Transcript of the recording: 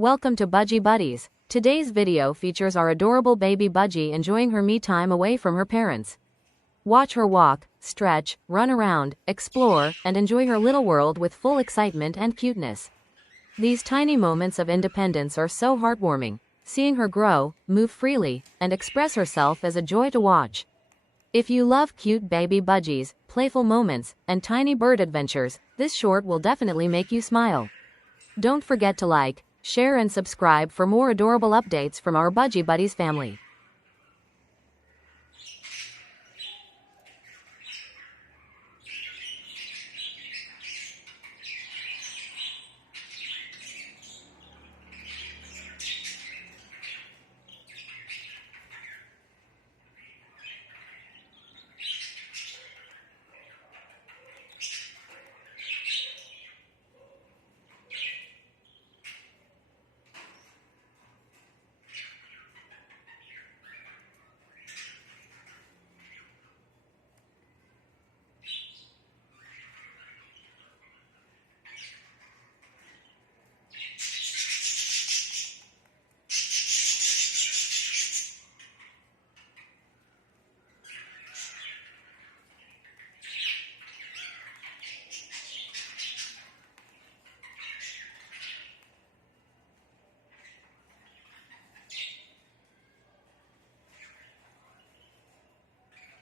Welcome to Budgie Buddies. Today's video features our adorable baby Budgie enjoying her me time away from her parents. Watch her walk, stretch, run around, explore, and enjoy her little world with full excitement and cuteness. These tiny moments of independence are so heartwarming. Seeing her grow, move freely, and express herself is a joy to watch. If you love cute baby Budgies, playful moments, and tiny bird adventures, this short will definitely make you smile. Don't forget to like, share and subscribe for more adorable updates from our Budgie Buddies family.